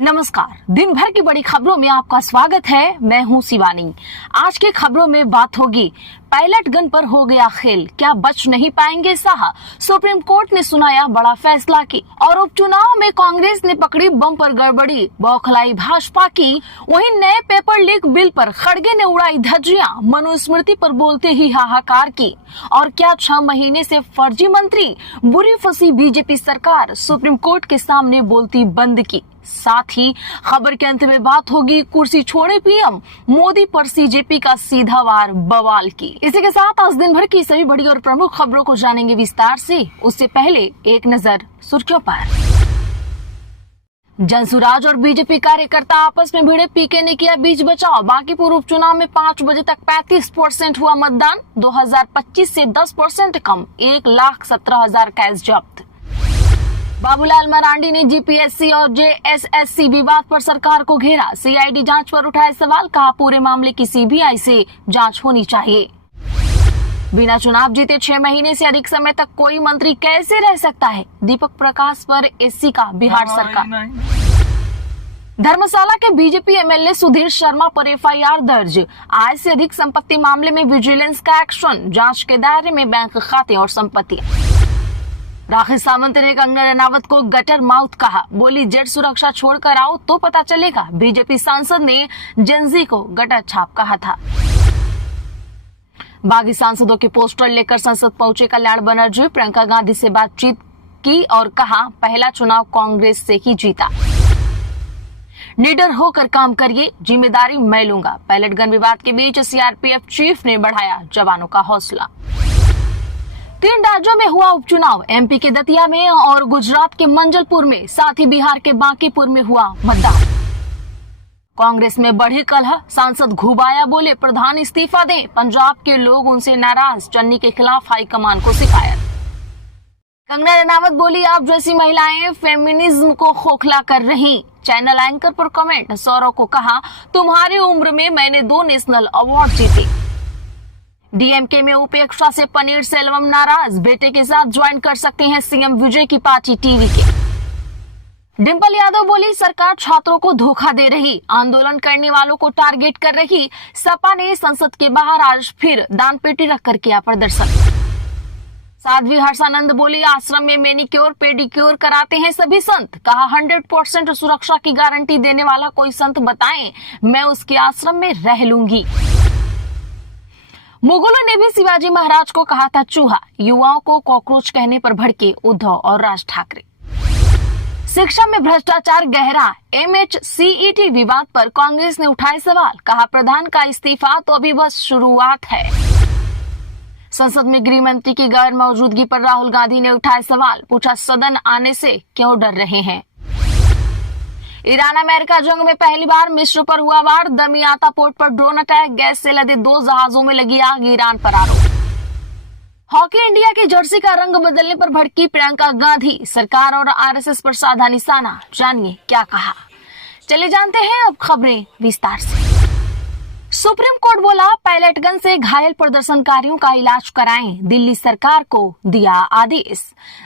नमस्कार। दिन भर की बड़ी खबरों में आपका स्वागत है। मैं हूं शिवानी। आज की खबरों में बात होगी पायलट गन पर हो गया खेल, क्या बच नहीं पाएंगे शाह? सुप्रीम कोर्ट ने सुनाया बड़ा फैसला की। और उपचुनाव में कांग्रेस ने पकड़ी बम पर गड़बड़ी, बौखलाई भाजपा की। वहीं नए पेपर लीक बिल पर खड़गे ने उड़ाई धज्जियां, मनुस्मृति पर बोलते ही हाहाकार की। और क्या 6 महीने से फर्जी मंत्री, बुरी फंसी बीजेपी सरकार, सुप्रीम कोर्ट के सामने बोलती बंद की। साथ ही खबर के अंत में बात होगी कुर्सी छोड़े पीएम मोदी पर सीजेपी का सीधा वार बवाल की। इसी के साथ आज दिन भर की सभी बड़ी और प्रमुख खबरों को जानेंगे विस्तार से। उससे पहले एक नजर सुर्खियों पर। जनसुराज और बीजेपी कार्यकर्ता आपस में भिड़े, पीके ने किया बीच बचाव। बांकीपुर उपचुनाव में 5 बजे तक 35% हुआ मतदान, 2025 से 10% कम, 1,17,000 कैश जब्त। बाबूलाल मरांडी ने जीपीएससी और जेएसएससी विवाद पर सरकार को घेरा, सीआईडी जांच पर उठाए सवाल, कहा पूरे मामले की सीबीआई से जांच होनी चाहिए। बिना चुनाव जीते 6 महीने से अधिक समय तक कोई मंत्री कैसे रह सकता है? दीपक प्रकाश पर एससी का बिहार सरकार। धर्मशाला के बीजेपी एमएलए सुधीर शर्मा पर एफआईआर दर्ज, आय से अधिक संपत्ति मामले में विजिलेंस का एक्शन, जांच के दायरे में बैंक खाते और संपत्ति। राखी सावंत ने कंगना रनावत को गटर माउथ कहा, बोली जेड सुरक्षा छोड़कर आओ तो पता चलेगा। बीजेपी सांसद ने जेनजी को गटर छाप कहा था। बागी सांसदों के पोस्टर लेकर संसद पहुंचे कल्याण बनर्जी, प्रियंका गांधी से बातचीत की और कहा पहला चुनाव कांग्रेस से ही जीता। निडर होकर काम करिए, जिम्मेदारी मैं लूंगा। पायलट गन विवाद के बीच सीआरपीएफ चीफ ने बढ़ाया जवानों का हौसला। 3 राज्यों में हुआ उपचुनाव, एमपी के दतिया में और गुजरात के मंजलपुर में, साथ ही बिहार के बांकीपुर में हुआ मतदान। कांग्रेस में बढ़ी कलह, सांसद घुबाया बोले प्रधान इस्तीफा दें, पंजाब के लोग उनसे नाराज, चन्नी के खिलाफ हाईकमान को शिकायत। कंगना रनावत बोली आप जैसी महिलाएं फेमिनिज्म को खोखला कर रही, चैनल एंकर पर कमेंट। सौरव को कहा तुम्हारी उम्र में मैंने 2 नेशनल अवार्ड जीते। डीएमके में उपेक्षा से पनीर सेल्वम नाराज, बेटे के साथ ज्वाइन कर सकते हैं सीएम विजय की पार्टी टीवी के। डिंपल यादव बोली सरकार छात्रों को धोखा दे रही, आंदोलन करने वालों को टारगेट कर रही। सपा ने संसद के बाहर आज फिर दान पेटी रखकर किया प्रदर्शन। साध्वी हर्षानंद बोली आश्रम में मैनिक्योर पेडिक्योर कराते हैं सभी संत, कहा 100% सुरक्षा की गारंटी देने वाला कोई संत बताएं, मैं उसके आश्रम में रह लूंगी। मुगलों ने भी शिवाजी महाराज को कहा था चूहा, युवाओं को कॉकरोच कहने पर भड़के उद्धव और राज ठाकरे। शिक्षा में भ्रष्टाचार गहरा, एमएचसीईटी विवाद पर कांग्रेस ने उठाए सवाल, कहा प्रधान का इस्तीफा तो अभी बस शुरुआत है। संसद में गृह मंत्री की गैर मौजूदगी पर राहुल गांधी ने उठाए सवाल, पूछा सदन आने से क्यों डर रहे हैं। ईरान अमेरिका जंग में पहली बार मिस्र पर हुआ वार, दमियाता पोर्ट पर ड्रोन अटैक, गैस से लदे 2 जहाजों में लगी आग, ईरान पर आरोप। हॉकी इंडिया की जर्सी का रंग बदलने पर भड़की प्रियंका गांधी, सरकार और आरएसएस पर साधा निशाना, जानिए क्या कहा। चले जानते हैं अब खबरें विस्तार से। सुप्रीम कोर्ट बोला पायलट गन से घायल प्रदर्शनकारियों का इलाज कराएं, दिल्ली सरकार को दिया आदेश।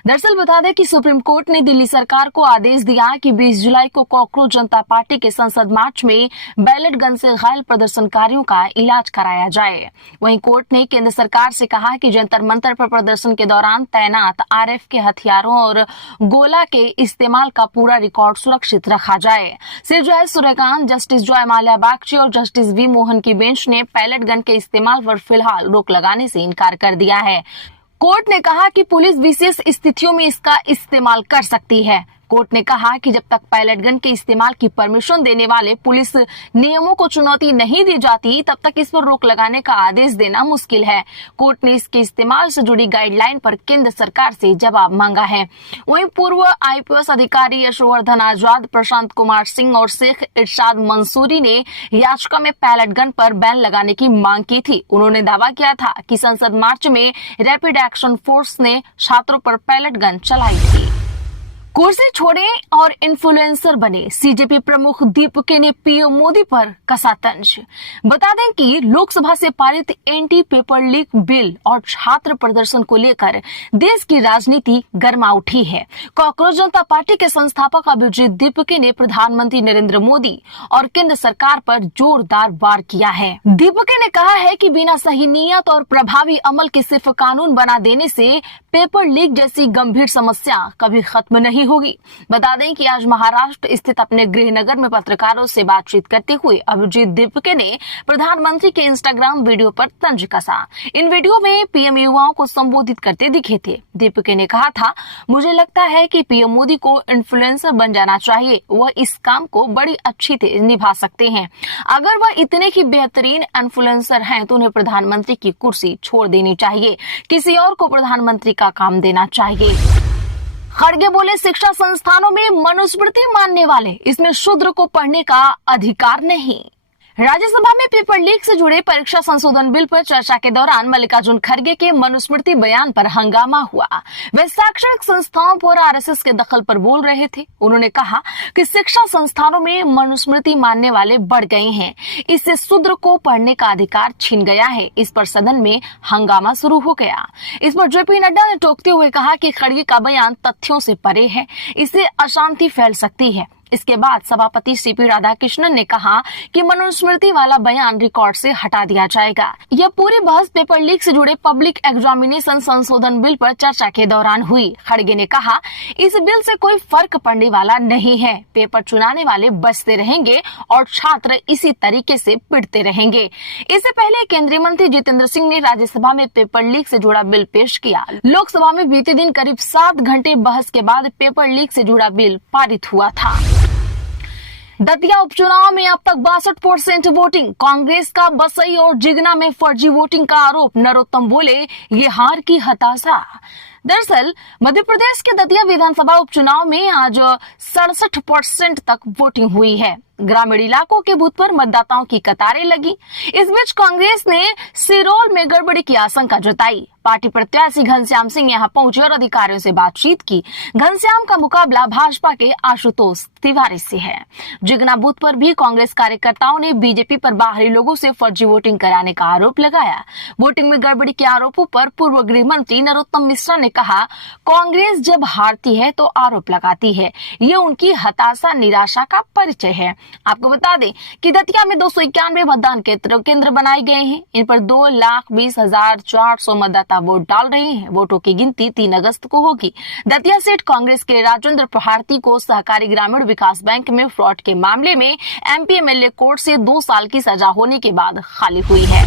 दरअसल बता दें कि सुप्रीम कोर्ट ने दिल्ली सरकार को आदेश दिया कि 20 जुलाई को कॉकरोच जनता पार्टी के संसद मार्च में पायलट गन से घायल प्रदर्शनकारियों का इलाज कराया जाए। वहीं कोर्ट ने केंद्र सरकार से कहा कि जंतर मंतर पर प्रदर्शन के दौरान तैनात आरएफ के हथियारों और गोला के इस्तेमाल का पूरा रिकॉर्ड सुरक्षित रखा जाए। सिर्फ जय सूर्यकांत, जस्टिस जॉय माल्या बागची और जस्टिस वी मोहन की बेंच ने पायलट गन के इस्तेमाल पर फिलहाल रोक लगाने से इनकार कर दिया है। कोर्ट ने कहा कि पुलिस विशेष स्थितियों में इसका इस्तेमाल कर सकती है। कोर्ट ने कहा कि जब तक पायलट गन के इस्तेमाल की परमिशन देने वाले पुलिस नियमों को चुनौती नहीं दी जाती, तब तक इस पर रोक लगाने का आदेश देना मुश्किल है। कोर्ट ने इसके इस्तेमाल से जुड़ी गाइडलाइन पर केंद्र सरकार से जवाब मांगा है। वहीं पूर्व आईपीएस अधिकारी यशवर्धन आजाद, प्रशांत कुमार सिंह और शेख इरशाद मंसूरी ने याचिका में पायलट गन पर बैन लगाने की मांग की थी। उन्होंने दावा किया था कि संसद मार्च में रैपिड एक्शन फोर्स ने छात्रों पर पायलट गन चलाई थी। कुर्सी छोड़े और इन्फ्लुएंसर बने सीजेपी प्रमुख दीपके ने पीएम मोदी पर कसा तंज। बता दें कि लोकसभा से पारित एंटी पेपर लीक बिल और छात्र प्रदर्शन को लेकर देश की राजनीति गर्मा उठी है। कॉकरोच जनता पार्टी के संस्थापक अभिजीत दीपके ने प्रधानमंत्री नरेंद्र मोदी और केंद्र सरकार पर जोरदार वार किया है। दीपके ने कहा है कि बिना सही नियत और प्रभावी अमल के सिर्फ कानून बना देने से पेपर लीक जैसी गंभीर समस्या कभी खत्म नहीं होगी। बता दें कि आज महाराष्ट्र स्थित अपने गृहनगर में पत्रकारों से बातचीत करते हुए अभिजीत दीपके ने प्रधानमंत्री के इंस्टाग्राम वीडियो पर तंज कसा। इन वीडियो में पीएम युवाओं को संबोधित करते दिखे थे। दीपके ने कहा था, मुझे लगता है कि पीएम मोदी को इन्फ्लुएंसर बन जाना चाहिए। वह इस काम को बड़ी अच्छी तरह निभा सकते हैं। अगर वह इतने ही बेहतरीन इन्फ्लुएंसर हैं तो उन्हें प्रधानमंत्री की कुर्सी छोड़ देनी चाहिए, किसी और को प्रधानमंत्री का काम देना चाहिए। खड़गे बोले, शिक्षा संस्थानों में मनुस्मृति मानने वाले, इसमें शूद्र को पढ़ने का अधिकार नहीं। राज्यसभा में पेपर लीक से जुड़े परीक्षा संशोधन बिल पर चर्चा के दौरान मल्लिकार्जुन खड़गे के मनुस्मृति बयान पर हंगामा हुआ। वे शैक्षणिक संस्थाओं पर आरएसएस के दखल पर बोल रहे थे। उन्होंने कहा कि शिक्षा संस्थानों में मनुस्मृति मानने वाले बढ़ गए हैं, इससे शूद्र को पढ़ने का अधिकार छीन गया है। इस पर सदन में हंगामा शुरू हो गया। इस पर जेपी नड्डा ने टोकते हुए कहा कि खड़गे का बयान तथ्यों से परे है, इससे अशांति फैल सकती है। इसके बाद सभापति सीपी राधाकृष्णन ने कहा कि मनुस्मृति वाला बयान रिकॉर्ड से हटा दिया जाएगा। यह पूरी बहस पेपर लीक से जुड़े पब्लिक एग्जामिनेशन संशोधन बिल पर चर्चा के दौरान हुई। खड़गे ने कहा, इस बिल से कोई फर्क पड़ने वाला नहीं है। पेपर चुनाने वाले बचते रहेंगे और छात्र इसी तरीके से पिटते रहेंगे। इससे पहले केंद्रीय मंत्री जितेंद्र सिंह ने राज्यसभा में पेपर लीक से जुड़ा बिल पेश किया। लोकसभा में बीते दिन करीब 7 घंटे बहस के बाद पेपर लीक से जुड़ा बिल पारित हुआ था। दतिया उपचुनाव में अब तक 62% वोटिंग। कांग्रेस का बसई और जिगना में फर्जी वोटिंग का आरोप। नरोत्तम बोले, ये हार की हताशा। दरअसल मध्य प्रदेश के दतिया विधानसभा उपचुनाव में आज 67% तक वोटिंग हुई है। ग्रामीण इलाकों के बूथ पर मतदाताओं की कतारें लगी। इस बीच कांग्रेस ने सिरोल में गड़बड़ी की आशंका जताई। पार्टी प्रत्याशी घनश्याम सिंह यहां पहुंचे और अधिकारियों से बातचीत की। घनश्याम का मुकाबला भाजपा के आशुतोष तिवारी से है। जिगना बूथ पर भी कांग्रेस कार्यकर्ताओं ने बीजेपी पर बाहरी लोगों से फर्जी वोटिंग कराने का आरोप लगाया। वोटिंग में गड़बड़ी के आरोपों पर पूर्व गृह मंत्री नरोत्तम मिश्रा ने कहा, कांग्रेस जब हारती है तो आरोप लगाती है, ये उनकी हताशा निराशा का परिचय है। आपको बता दें कि दतिया में 291 मतदान केंद्र बनाए गए हैं। इन पर 2,20,400 मतदाता वोट डाल रहे हैं। वोटों की गिनती 3 अगस्त को होगी। दतिया सीट कांग्रेस के राजेंद्र भारती को सहकारी ग्रामीण विकास बैंक में फ्रॉड के मामले में एमपी एमएलए कोर्ट से 2 साल की सजा होने के बाद खाली हुई है।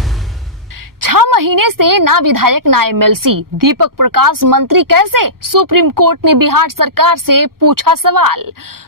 6 महीने से ना विधायक ना एमएलसी, दीपक प्रकाश मंत्री कैसे? सुप्रीम कोर्ट ने बिहार सरकार से पूछा सवाल।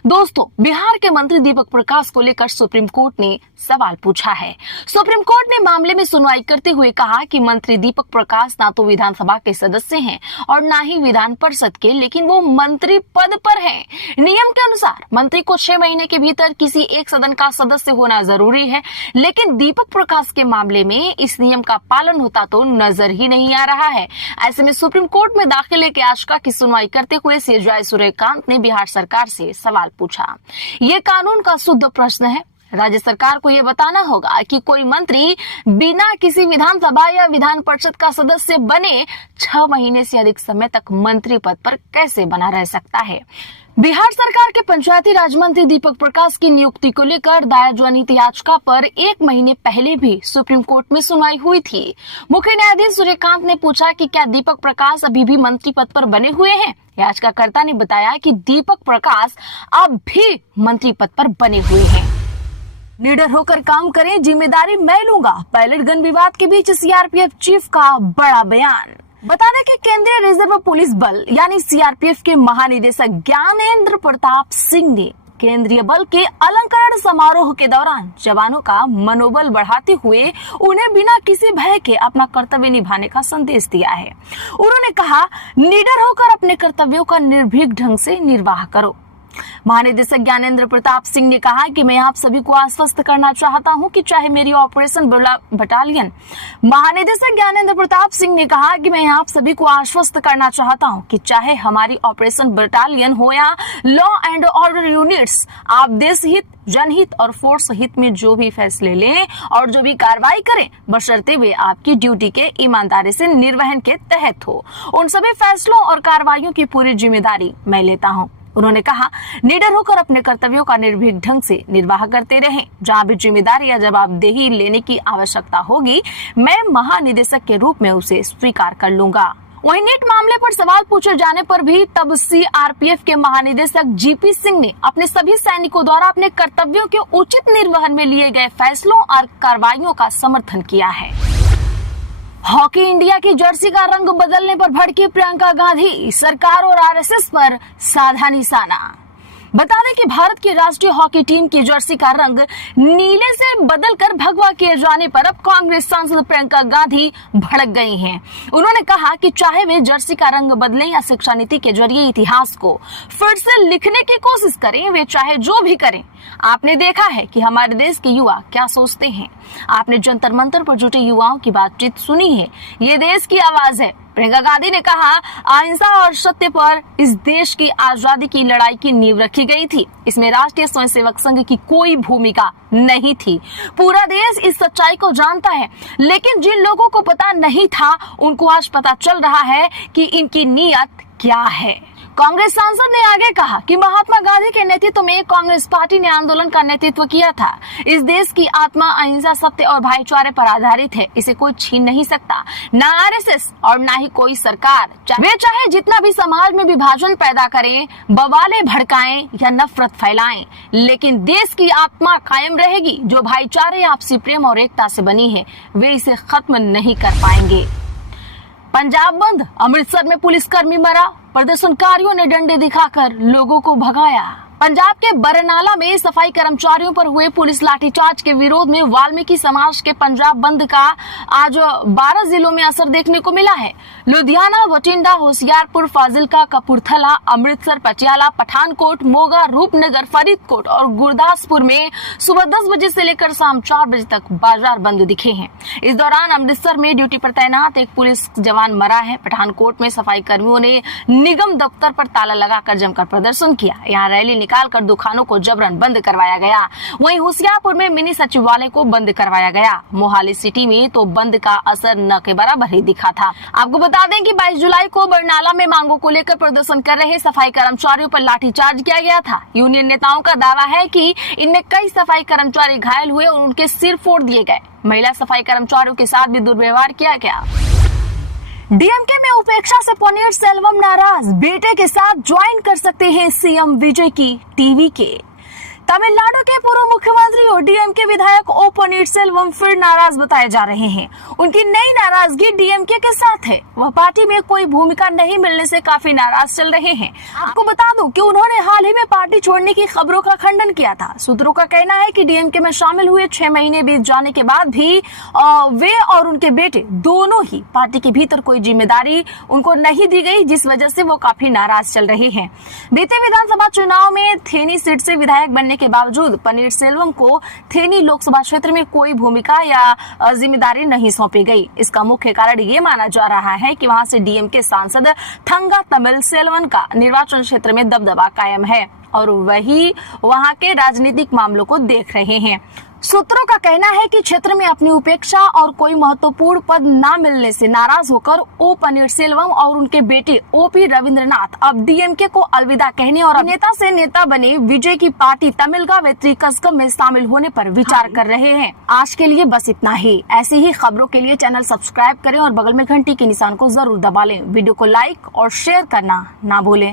दोस्तों, बिहार के मंत्री दीपक प्रकाश को लेकर सुप्रीम कोर्ट ने सवाल पूछा है। सुप्रीम कोर्ट ने मामले में सुनवाई करते हुए कहा कि मंत्री दीपक प्रकाश ना तो विधानसभा के सदस्य हैं और ना ही विधान परिषद के, लेकिन वो मंत्री पद पर हैं। नियम के अनुसार मंत्री को 6 महीने के भीतर किसी एक सदन का सदस्य होना जरूरी है, लेकिन दीपक प्रकाश के मामले में इस नियम का पालन होता तो नजर ही नहीं आ रहा है। ऐसे में सुप्रीम कोर्ट में दाखिल एक याचिका की सुनवाई करते हुए सीजेआई सूर्यकांत ने बिहार सरकार से सवाल पूछा। ये कानून का शुद्ध प्रश्न है। राज्य सरकार को यह बताना होगा कि कोई मंत्री बिना किसी विधानसभा या विधान परिषद का सदस्य बने 6 महीने से अधिक समय तक मंत्री पद पर कैसे बना रह सकता है। बिहार सरकार के पंचायती राज मंत्री दीपक प्रकाश की नियुक्ति को लेकर दायर जनहित याचिका पर 1 महीने पहले भी सुप्रीम कोर्ट में सुनवाई हुई थी। मुख्य न्यायाधीश सूर्यकांत ने पूछा कि क्या दीपक प्रकाश अभी भी मंत्री पद पर बने हुए हैं। याचिकाकर्ता ने बताया कि दीपक प्रकाश अब भी मंत्री पद पर बने हुए हैं। निडर होकर काम करें, जिम्मेदारी मैं लूंगा। पायलट गन विवाद के बीच सीआरपीएफ चीफ का बड़ा बयान। बता दें कि केंद्रीय रिजर्व पुलिस बल यानी सीआरपीएफ के महानिदेशक ज्ञानेंद्र प्रताप सिंह ने केंद्रीय बल के अलंकरण समारोह के दौरान जवानों का मनोबल बढ़ाते हुए उन्हें बिना किसी भय के अपना कर्तव्य निभाने का संदेश दिया है। उन्होंने कहा, निडर होकर अपने कर्तव्यों का निर्भीक ढंग से निर्वाह करो। महानिदेशक ज्ञानेंद्र प्रताप सिंह ने कहा कि मैं आप सभी को आश्वस्त करना चाहता हूं कि चाहे मेरी ऑपरेशन बटालियन महानिदेशक ज्ञानेंद्र प्रताप सिंह ने कहा कि मैं आप सभी को आश्वस्त करना चाहता हूं कि चाहे हमारी ऑपरेशन बटालियन हो या लॉ एंड ऑर्डर यूनिट्स, आप देश हित, जनहित और फोर्स हित में जो भी फैसले लें और जो भी कार्रवाई करें, बशर्ते वे आपकी ड्यूटी के ईमानदारी से निर्वहन के तहत हो, उन सभी फैसलों और कार्रवाइयों की पूरी जिम्मेदारी मैं लेता हूं। उन्होंने कहा, निडर होकर अपने कर्तव्यों का निर्भीक ढंग से निर्वाह करते रहें। जहां भी जिम्मेदारी या जवाबदेही लेने की आवश्यकता होगी, मैं महानिदेशक के रूप में उसे स्वीकार कर लूंगा। वहीं नीट मामले पर सवाल पूछे जाने पर भी तब सीआरपीएफ के महानिदेशक जीपी सिंह ने अपने सभी सैनिकों द्वारा अपने कर्तव्यों के उचित निर्वहन में लिए गए फैसलों और कार्रवाइयों का समर्थन किया है। हॉकी इंडिया की जर्सी का रंग बदलने पर भड़की प्रियंका गांधी, सरकार और आरएसएस पर साधा निशाना। बता दें कि भारत की राष्ट्रीय हॉकी टीम की जर्सी का रंग नीले से बदलकर भगवा किए जाने पर अब कांग्रेस सांसद प्रियंका गांधी भड़क गई हैं। उन्होंने कहा कि चाहे वे जर्सी का रंग बदलें या शिक्षा नीति के जरिए इतिहास को फिर से लिखने की कोशिश करें, वे चाहे जो भी करें, आपने देखा है कि हमारे देश के युवा क्या सोचते हैं। आपने जंतर मंतर पर जुटे युवाओं की बातचीत सुनी है, ये देश की आवाज है। प्रियंका गांधी ने कहा, अहिंसा और सत्य पर इस देश की आजादी की लड़ाई की नींव रखी गई थी। इसमें राष्ट्रीय स्वयंसेवक संघ की कोई भूमिका नहीं थी। पूरा देश इस सच्चाई को जानता है, लेकिन जिन लोगों को पता नहीं था, उनको आज पता चल रहा है कि इनकी नीयत क्या है। कांग्रेस सांसद ने आगे कहा कि महात्मा गांधी के नेतृत्व में कांग्रेस पार्टी ने आंदोलन का नेतृत्व किया था। इस देश की आत्मा अहिंसा, सत्य और भाईचारे पर आधारित है। इसे कोई छीन नहीं सकता, ना आरएसएस और ना ही कोई सरकार। वे चाहे जितना भी समाज में विभाजन पैदा करें, बवाले भड़काएं या नफरत फैलाएं, लेकिन देश की आत्मा कायम रहेगी जो भाईचारे, आपसी प्रेम और एकता से बनी है। वे इसे खत्म नहीं कर पाएंगे। पंजाब बंद, अमृतसर में पुलिसकर्मी मरा, प्रदर्शनकारियों ने डंडे दिखाकर लोगों को भगाया। पंजाब के बरनाला में सफाई कर्मचारियों पर हुए पुलिस लाठीचार्ज के विरोध में वाल्मीकि समाज के पंजाब बंद का आज 12 जिलों में असर देखने को मिला है। लुधियाना, बठिंडा, होशियारपुर, फाजिलका, कपूरथला, अमृतसर, पटियाला, पठानकोट, मोगा, रूपनगर, फरीदकोट और गुरदासपुर में सुबह 10 बजे से लेकर शाम 4 बजे तक बाजार बंद दिखे हैं। इस दौरान अमृतसर में ड्यूटी पर तैनात एक पुलिस जवान मरा है। पठानकोट में सफाई कर्मियों ने निगम दफ्तर पर ताला लगाकर जमकर प्रदर्शन किया। यहाँ रैली निकालकर दुकानों को जबरन बंद करवाया गया। वहीं होशियारपुर में मिनी सचिवालय को बंद करवाया गया। मोहाली सिटी में तो बंद का असर न के बराबर ही दिखा था। आपको बता दें कि 22 जुलाई को बरनाला में मांगों को लेकर प्रदर्शन कर रहे सफाई कर्मचारियों पर लाठीचार्ज किया गया था। यूनियन नेताओं का दावा है कि इनमें कई सफाई कर्मचारी घायल हुए और उनके सिर फोड़ दिए गए। महिला सफाई कर्मचारियों के साथ भी दुर्व्यवहार किया गया। डीएमके में उपेक्षा से पनीरसेल्वम नाराज, बेटे के साथ ज्वाइन कर सकते हैं सीएम विजय की टीवी के। तमिलनाडु के पूर्व मुख्यमंत्री और डीएमके विधायक ओ पनीरसेल्वम फिर नाराज बताए जा रहे हैं। उनकी नई नाराजगी डीएमके के साथ है। वह पार्टी में कोई भूमिका नहीं मिलने से काफी नाराज चल रहे हैं। आपको बता दूं कि उन्होंने हाल ही में पार्टी छोड़ने की खबरों का खंडन किया था। सूत्रों का कहना है कि डीएमके में शामिल हुए 6 महीने बीत जाने के बाद भी वे और उनके बेटे दोनों ही पार्टी के भीतर कोई जिम्मेदारी उनको नहीं दी गई, जिस वजह से वो काफी नाराज चल रहे हैं। बीते विधानसभा चुनाव में थेनी सीट से विधायक बनने के बावजूद पनीरसेल्वम को थेनी लोकसभा क्षेत्र में कोई भूमिका या जिम्मेदारी नहीं सौंपी गई। इसका मुख्य कारण ये माना जा रहा है कि वहां से डीएमके सांसद थंगा तमिलसेल्वन का निर्वाचन क्षेत्र में दबदबा कायम है और वही वहां के राजनीतिक मामलों को देख रहे हैं। सूत्रों का कहना है कि क्षेत्र में अपनी उपेक्षा और कोई महत्वपूर्ण पद न मिलने से नाराज होकर ओ पनीरसेल्वम और उनके बेटे ओपी रविंद्रनाथ अब डीएमके को अलविदा कहने और नेता से नेता बने विजय की पार्टी तमिलगा वेत्री कस्कम में शामिल होने पर विचार कर रहे हैं। आज के लिए बस इतना ही। ऐसी ही खबरों के लिए चैनल सब्सक्राइब करें और बगल में घंटी के निशान को जरूर दबा लें। वीडियो को लाइक और शेयर करना ना भूलें।